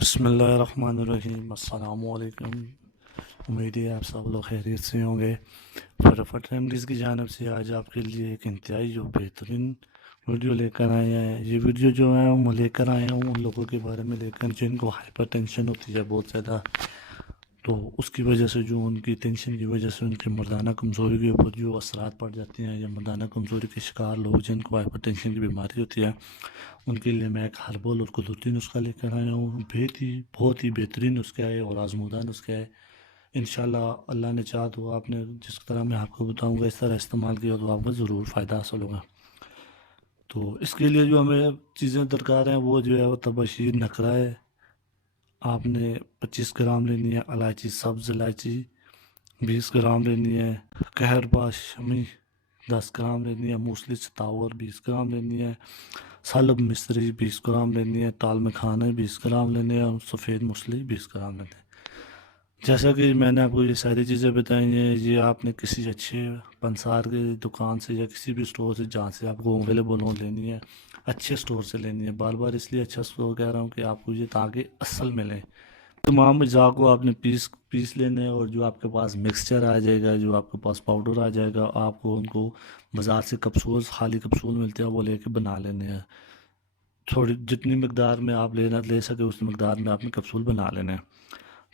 بسم اللہ الرحمن الرحیم، السلام علیکم۔ امید ہے آپ سب لوگ خیریت سے ہوں گے۔ فٹافٹ ریمیڈیز کی جانب سے آج آپ کے لیے ایک انتہائی بہترین ویڈیو لے کر آئے ہیں۔ یہ ویڈیو جو ہے میں لے کر آیا ہوں ان لوگوں کے بارے میں لے کر جن کو ہائپر ٹینشن ہوتی ہے بہت زیادہ، تو اس کی وجہ سے جو ان کی ٹینشن کی وجہ سے ان کی مردانہ کمزوری کے اوپر جو اثرات پڑ جاتے ہیں، یا مردانہ کمزوری کے شکار لوگ جن کو ہائپر ٹینشن کی بیماری ہوتی ہے، ان کے لیے میں ایک ہربل اور قدرتی نسخہ لے کر آیا ہوں۔ بہت ہی بہترین نسخہ ہے اور آزمودہ نسخہ ہے۔ انشاءاللہ اللہ نے چاہا تو آپ نے جس طرح میں آپ کو بتاؤں گا اس طرح استعمال کیا تو آپ کو ضرور فائدہ حاصل ہوگا۔ تو اس کے لیے جو ہمیں چیزیں درکار ہیں وہ جو ہے وہ تباشیر نکرہ ہے، آپ نے 25 گرام لینی ہے۔ الائچی، سبز الائچی 20 گرام لینی ہے۔ قہر باز شمی 10 گرام لینی ہے۔ موسلی ستاور 20 گرام لینی ہے۔ سلب مصری 20 گرام لینی ہے۔ تال مکھانے 20 گرام لینے ہیں، اور سفید موسلی 20 گرام لینے ہیں۔ جیسا کہ میں نے آپ کو یہ ساری چیزیں بتائی ہیں، یہ آپ نے کسی اچھے پنسار کی دکان سے یا کسی بھی اسٹور سے جہاں سے آپ کو اویلیبل ہو لینی ہے، اچھے اسٹور سے لینی ہے۔ بار بار اس لیے اچھا اسٹور کہہ رہا ہوں کہ آپ کو یہ تاکہ اصل ملے۔ تمام اجزاء کو آپ نے پیس لینے ہیں، اور جو آپ کے پاس مکسچر آ جائے گا، جو آپ کے پاس پاؤڈر آ جائے گا، آپ کو ان کو بازار سے کپسول، خالی کپسول ملتے ہیں، وہ لے کے بنا لینے ہیں۔ تھوڑی جتنی مقدار میں آپ لے سکے اس مقدار میں آپ نے کپسول بنا لینے ہیں۔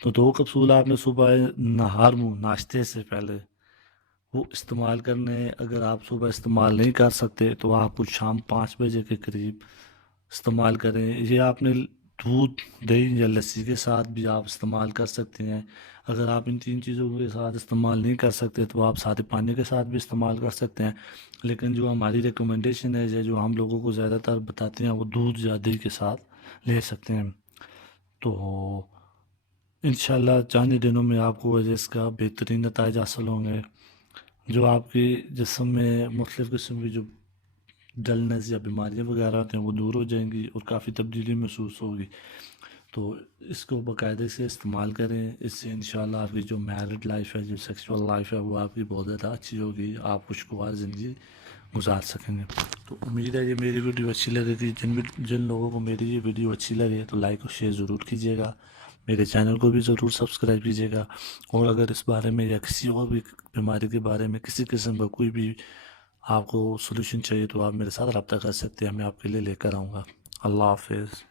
تو 2 کپسول آپ نے صبح ناشتے سے پہلے وہ استعمال کرنے ہیں۔ اگر آپ صبح استعمال نہیں کر سکتے تو آپ کچھ شام 5 بجے کے قریب استعمال کریں۔ یہ آپ نے دودھ، دہی یا لسی کے ساتھ بھی آپ استعمال کر سکتے ہیں۔ اگر آپ ان 3 چیزوں کے ساتھ استعمال نہیں کر سکتے تو آپ سادے پانی کے ساتھ بھی استعمال کر سکتے ہیں، لیکن جو ہماری ریکمنڈیشن ہے، جو ہم لوگوں کو زیادہ تر بتاتے ہیں، وہ دودھ یا دہی کے ساتھ لے سکتے ہیں۔ تو انشاءاللہ چاند دنوں میں آپ کو اس کا بہترین نتائج حاصل ہوں گے۔ جو آپ کی جسم میں مختلف قسم کی جو ڈلنس یا بیماریاں وغیرہ ہوتے ہیں وہ دور ہو جائیں گی، اور کافی تبدیلی محسوس ہوگی۔ تو اس کو باقاعدے سے استعمال کریں، اس سے انشاءاللہ آپ کی جو میرڈ لائف ہے، جو سیکسول لائف ہے، وہ آپ کی بہت زیادہ اچھی ہوگی، آپ خوشگوار زندگی گزار سکیں گے۔ تو امید ہے یہ میری ویڈیو اچھی لگے گی۔ جن لوگوں کو میری یہ ویڈیو اچھی لگے تو لائک اور شیئر ضرور کیجیے گا۔ میرے چینل کو بھی ضرور سبسکرائب کیجیے گا، اور اگر اس بارے میں یا کسی اور بھی بیماری کے بارے میں کسی قسم کا کوئی بھی آپ کو سولوشن چاہیے تو آپ میرے ساتھ رابطہ کر سکتے ہیں، میں آپ کے لیے لے کر آؤں گا۔ اللہ حافظ۔